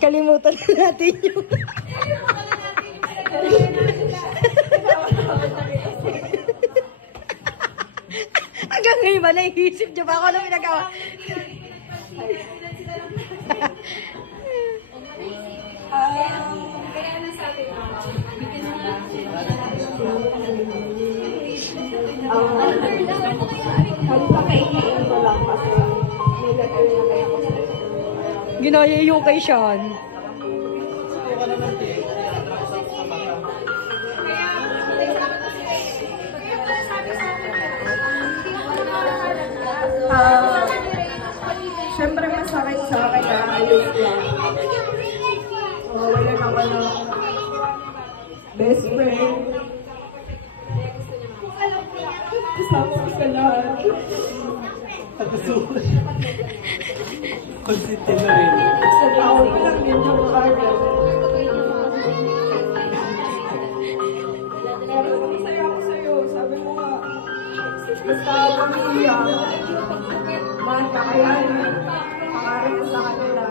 Kalimutan natin yung... Hanggang ngayon ba, naiisip niyo ba ako na pinagawa? Kaya nasabi ko, ginaya yung kay Sean. Siyempre masakit sa akin na ayos lang. Wala naman ng best friend. Kasama ko sa lahat. Konsente na rin. Sa tao ko lang din yung araw. Pero masaya ako sa'yo. Sabi mo nga, basta pamilya, lahat kakayanin, pangarap sa kanila.